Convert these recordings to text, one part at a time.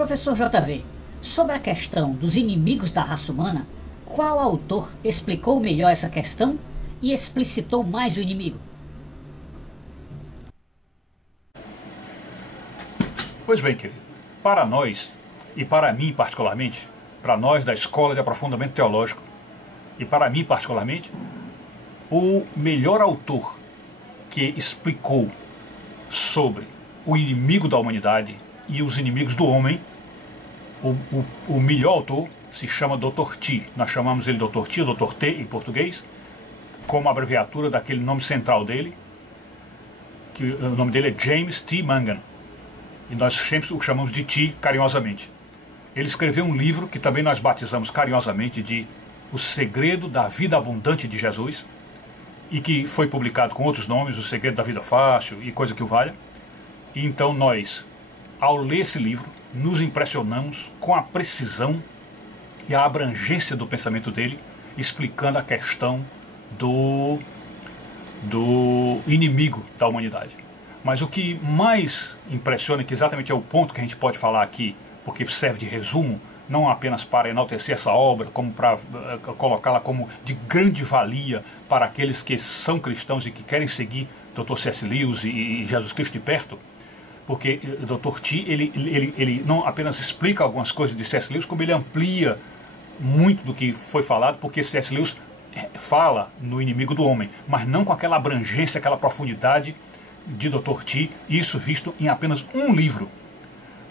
Professor JV, sobre a questão dos inimigos da raça humana, qual autor explicou melhor essa questão e explicitou mais o inimigo? Pois bem, querido, para nós, e para mim particularmente, para nós da Escola de Aprofundamento Teológico, e para mim particularmente, o melhor autor que explicou sobre o inimigo da humanidade e os inimigos do homem, o melhor autor se chama Dr. T. Nós chamamos ele Dr. T, ou Dr. T em português, como abreviatura daquele nome central dele, que o nome dele é James T. Mangan, e nós sempre o chamamos de T carinhosamente. Ele escreveu um livro que também nós batizamos carinhosamente de O Segredo da Vida Abundante de Jesus, e que foi publicado com outros nomes, O Segredo da Vida Fácil e coisa que o valha. E então nós, ao ler esse livro, nos impressionamos com a precisão e a abrangência do pensamento dele, explicando a questão do inimigo da humanidade. Mas o que mais impressiona, que exatamente é o ponto que a gente pode falar aqui, porque serve de resumo, não apenas para enaltecer essa obra, como para colocá-la como de grande valia para aqueles que são cristãos e que querem seguir Dr. C.S. Lewis e Jesus Cristo de perto, porque Dr. T, ele não apenas explica algumas coisas de C.S. Lewis, como ele amplia muito do que foi falado, porque C.S. Lewis fala no inimigo do homem, mas não com aquela abrangência, aquela profundidade de Dr. T, isso visto em apenas um livro.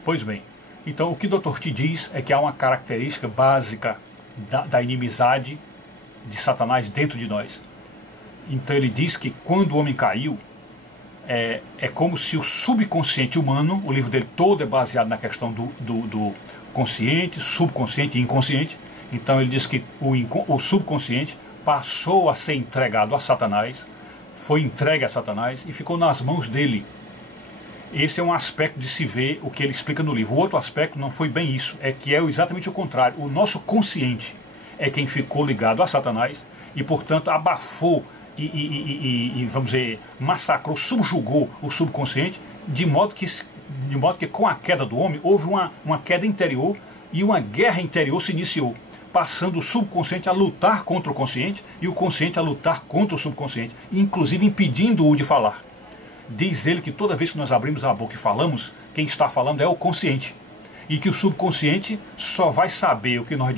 Pois bem, então o que Dr. T diz é que há uma característica básica da inimizade de Satanás dentro de nós. Então ele diz que quando o homem caiu, é como se o subconsciente humano, o livro dele todo é baseado na questão do consciente, subconsciente e inconsciente. Então ele diz que o subconsciente passou a ser entregado a Satanás, foi entregue a Satanás e ficou nas mãos dele. Esse é um aspecto de se ver o que ele explica no livro. O outro aspecto não foi bem isso, é que é exatamente o contrário. O nosso consciente é quem ficou ligado a Satanás e, portanto, abafou e vamos dizer, massacrou, subjugou o subconsciente, de modo que com a queda do homem houve uma queda interior e uma guerra interior se iniciou, passando o subconsciente a lutar contra o consciente e o consciente a lutar contra o subconsciente, inclusive impedindo-o de falar. Diz ele que toda vez que nós abrimos a boca e falamos, quem está falando é o consciente, e que o subconsciente só vai saber o que nós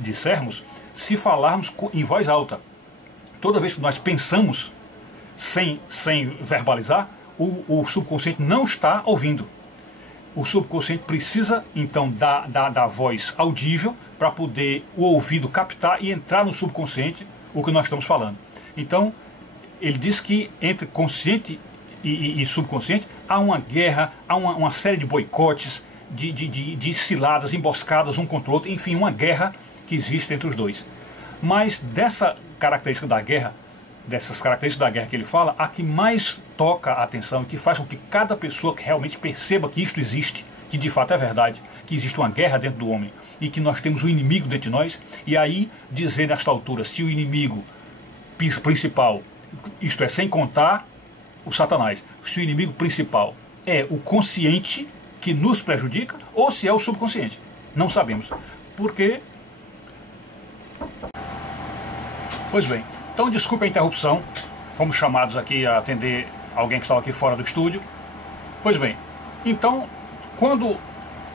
dissermos se falarmos em voz alta. Toda vez que nós pensamos sem verbalizar, o subconsciente não está ouvindo. O subconsciente precisa, então, da voz audível para poder o ouvido captar e entrar no subconsciente o que nós estamos falando. Então, ele diz que entre consciente e subconsciente há uma guerra, há uma série de boicotes, de ciladas, emboscadas um contra o outro, enfim, uma guerra que existe entre os dois. Mas dessa característica da guerra, dessas características da guerra que ele fala, a que mais toca a atenção e que faz com que cada pessoa que realmente perceba que isto existe, que de fato é verdade, que existe uma guerra dentro do homem e que nós temos um inimigo dentro de nós, e aí dizer nesta altura se o inimigo principal, isto é, sem contar o Satanás, se o inimigo principal é o consciente que nos prejudica ou se é o subconsciente. Não sabemos. Porque... Pois bem, então desculpe a interrupção, fomos chamados aqui a atender alguém que estava aqui fora do estúdio. Pois bem, então, quando o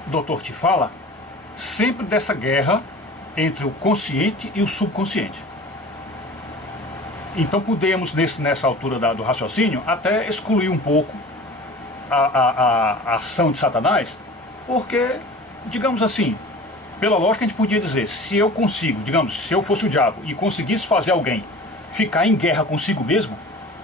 Dr. T fala, sempre dessa guerra entre o consciente e o subconsciente. Então podemos, nessa altura do raciocínio, até excluir um pouco a ação de Satanás, porque, digamos assim, pela lógica a gente podia dizer, se eu consigo, digamos, se eu fosse o diabo e conseguisse fazer alguém ficar em guerra consigo mesmo,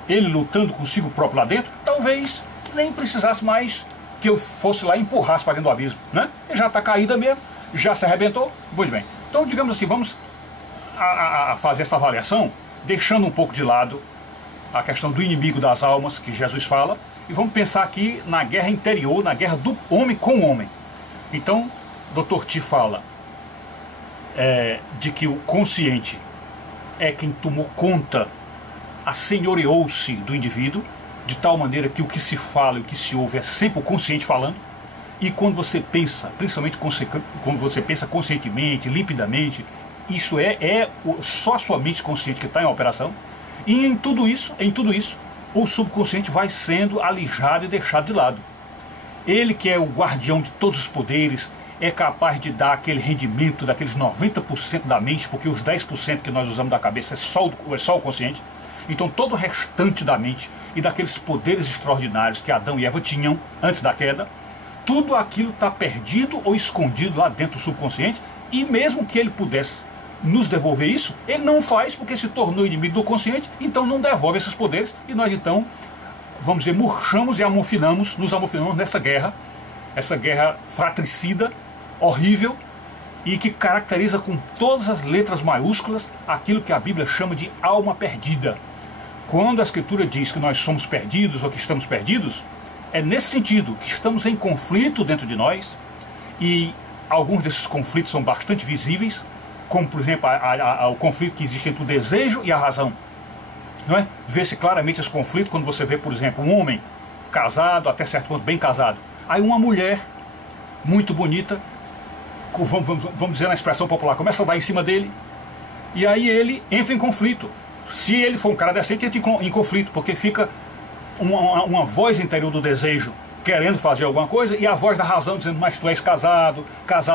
ele lutando consigo próprio lá dentro, talvez nem precisasse mais que eu fosse lá e empurrasse para dentro do abismo, né? Ele já está caída mesmo, já se arrebentou, pois bem. Então, digamos assim, vamos a fazer essa avaliação, deixando um pouco de lado a questão do inimigo das almas que Jesus fala, e vamos pensar aqui na guerra interior, na guerra do homem com o homem. Então, Dr. T fala de que o consciente é quem tomou conta, assenhoreou-se do indivíduo, de tal maneira que o que se fala e o que se ouve é sempre o consciente falando, E quando você pensa, principalmente quando você pensa conscientemente, limpidamente, isso só a sua mente consciente que está em operação. E em tudo isso, o subconsciente vai sendo alijado e deixado de lado. Ele, que é o guardião de todos os poderes, é capaz de dar aquele rendimento daqueles 90% da mente, porque os 10% que nós usamos da cabeça é só o consciente. Então todo o restante da mente e daqueles poderes extraordinários que Adão e Eva tinham antes da queda, tudo aquilo está perdido ou escondido lá dentro do subconsciente, e mesmo que ele pudesse nos devolver isso, ele não faz porque se tornou inimigo do consciente, então não devolve esses poderes, e nós então, vamos dizer, murchamos e nos amofinamos nessa guerra, essa guerra fratricida, horrível, e que caracteriza com todas as letras maiúsculas aquilo que a Bíblia chama de alma perdida. Quando a Escritura diz que nós somos perdidos ou que estamos perdidos, é nesse sentido, que estamos em conflito dentro de nós, e alguns desses conflitos são bastante visíveis, como por exemplo o conflito que existe entre o desejo e a razão. Não é? Vê-se claramente esse conflito quando você vê, por exemplo, um homem casado, até certo ponto bem casado, aí uma mulher muito bonita, vamos dizer na expressão popular, começa a dar em cima dele, e aí ele entra em conflito. Se ele for um cara decente, entra em conflito, porque fica uma voz interior do desejo querendo fazer alguma coisa, e a voz da razão dizendo, mas tu és casado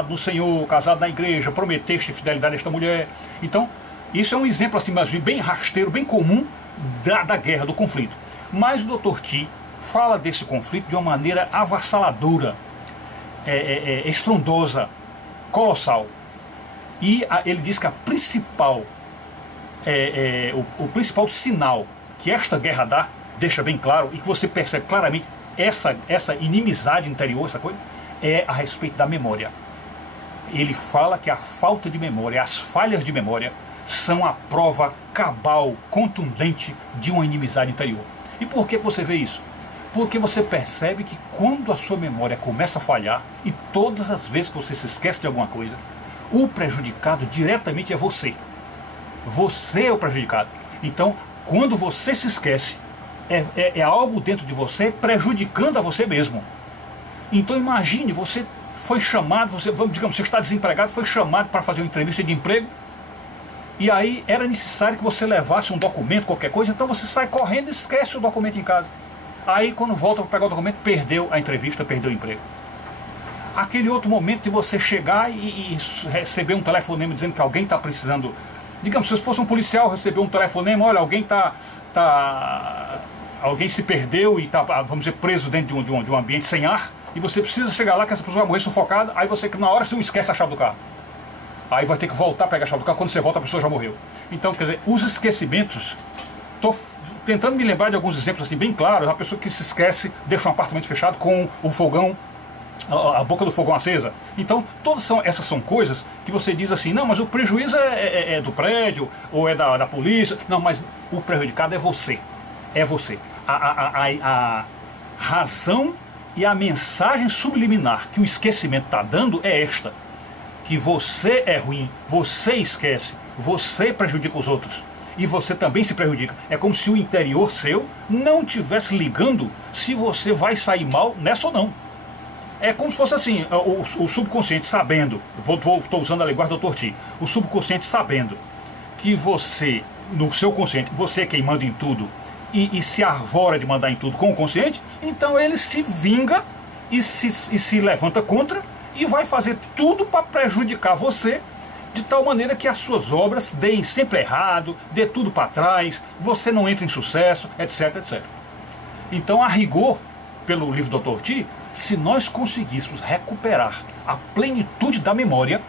no Senhor, casado na igreja, prometeste fidelidade a esta mulher. Então, isso é um exemplo assim, mas bem rasteiro, bem comum da guerra, do conflito. Mas o Dr. T fala desse conflito de uma maneira avassaladora, estrondosa, colossal. E ele diz que o principal sinal que esta guerra dá, deixa bem claro, e que você percebe claramente essa inimizade interior, essa coisa, é a respeito da memória. Ele fala que a falta de memória, as falhas de memória, são a prova cabal, contundente de uma inimizade interior. E por que você vê isso? Porque você percebe que quando a sua memória começa a falhar, e todas as vezes que você se esquece de alguma coisa, o prejudicado diretamente é você. Você é o prejudicado. Então, quando você se esquece, é algo dentro de você prejudicando a você mesmo. Então imagine, você foi chamado, você está desempregado, foi chamado para fazer uma entrevista de emprego, e aí era necessário que você levasse um documento, qualquer coisa, então você sai correndo e esquece o documento em casa. Aí quando volta para pegar o documento, perdeu a entrevista, perdeu o emprego. Aquele outro momento de você chegar e receber um telefonema dizendo que alguém está precisando, digamos, se fosse um policial receber um telefonema, olha, alguém se perdeu e está, vamos dizer, preso dentro de um ambiente sem ar, e você precisa chegar lá que essa pessoa vai morrer sufocada, aí você, na hora, você esquece a chave do carro. Aí vai ter que voltar a pegar a chave do carro, quando você volta a pessoa já morreu. Então, quer dizer, os esquecimentos, estou tentando me lembrar de alguns exemplos assim bem claros, a pessoa que se esquece, deixa um apartamento fechado com o fogão, a boca do fogão acesa. Então, essas são coisas que você diz assim, não, mas o prejuízo é do prédio, ou é da polícia. Não, mas o prejudicado é você. É você. A razão e a mensagem subliminar que o esquecimento está dando é esta: que você é ruim, você esquece, você prejudica os outros, e você também se prejudica. É como se o interior seu não estivesse ligando se você vai sair mal nessa ou não. É como se fosse assim, o subconsciente sabendo, estou usando a linguagem do Dr. T, o subconsciente sabendo que você, no seu consciente, você é quem manda em tudo, e se arvora de mandar em tudo com o consciente, então ele se vinga e se levanta contra e vai fazer tudo para prejudicar você, de tal maneira que as suas obras deem sempre errado, dê tudo para trás, você não entra em sucesso, etc, etc. Então, a rigor, pelo livro do Dr. T, se nós conseguíssemos recuperar a plenitude da memória,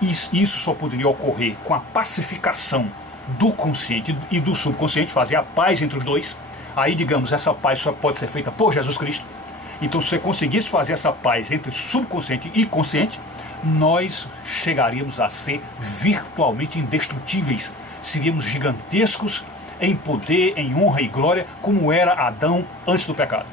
isso só poderia ocorrer com a pacificação do consciente e do subconsciente, fazer a paz entre os dois. Aí, digamos, essa paz só pode ser feita por Jesus Cristo. Então, se você conseguisse fazer essa paz entre subconsciente e consciente, nós chegaríamos a ser virtualmente indestrutíveis. Seríamos gigantescos em poder, em honra e glória, como era Adão antes do pecado.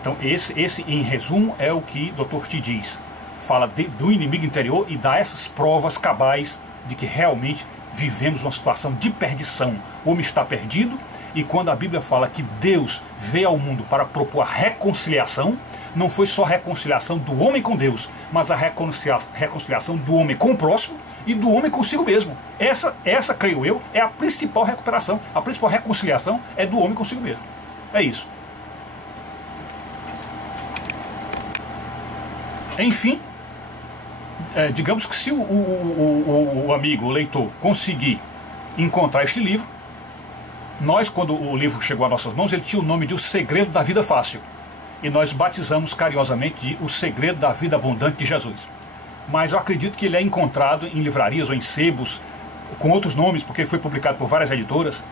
Então, esse em resumo, é o que Dr. T diz. Fala do inimigo interior e dá essas provas cabais de que realmente vivemos uma situação de perdição. O homem está perdido, e quando a Bíblia fala que Deus veio ao mundo para propor a reconciliação, não foi só a reconciliação do homem com Deus, mas a reconciliação do homem com o próximo e do homem consigo mesmo. Essa, creio eu, é a principal recuperação. A principal reconciliação é do homem consigo mesmo. É isso. Enfim, digamos que se o amigo, o leitor, conseguir encontrar este livro, nós, quando o livro chegou às nossas mãos, ele tinha o nome de O Segredo da Vida Fácil. E nós batizamos carinhosamente de O Segredo da Vida Abundante de Jesus. Mas eu acredito que ele é encontrado em livrarias ou em sebos, com outros nomes, porque ele foi publicado por várias editoras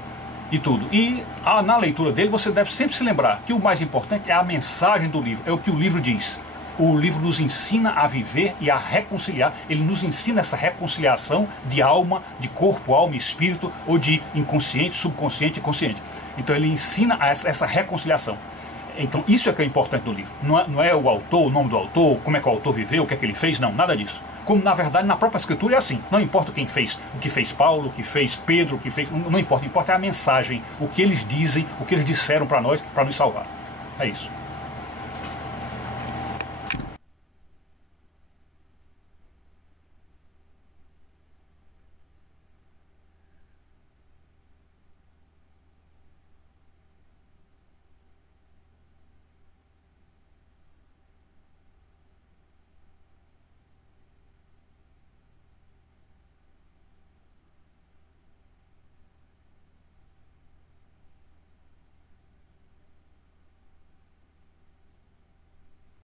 e tudo. E na leitura dele você deve sempre se lembrar que o mais importante é a mensagem do livro, é o que o livro diz. O livro nos ensina a viver e a reconciliar. Ele nos ensina essa reconciliação de alma, de corpo, alma e espírito, ou de inconsciente, subconsciente e consciente. Então ele ensina essa reconciliação. Então isso é que é importante do livro. Não é o autor, o nome do autor, como é que o autor viveu, o que é que ele fez, não, nada disso. Como na verdade na própria escritura é assim. Não importa quem fez, o que fez Paulo, o que fez Pedro, o que fez... Não importa, importa é a mensagem, o que eles dizem, o que eles disseram para nós, para nos salvar. É isso.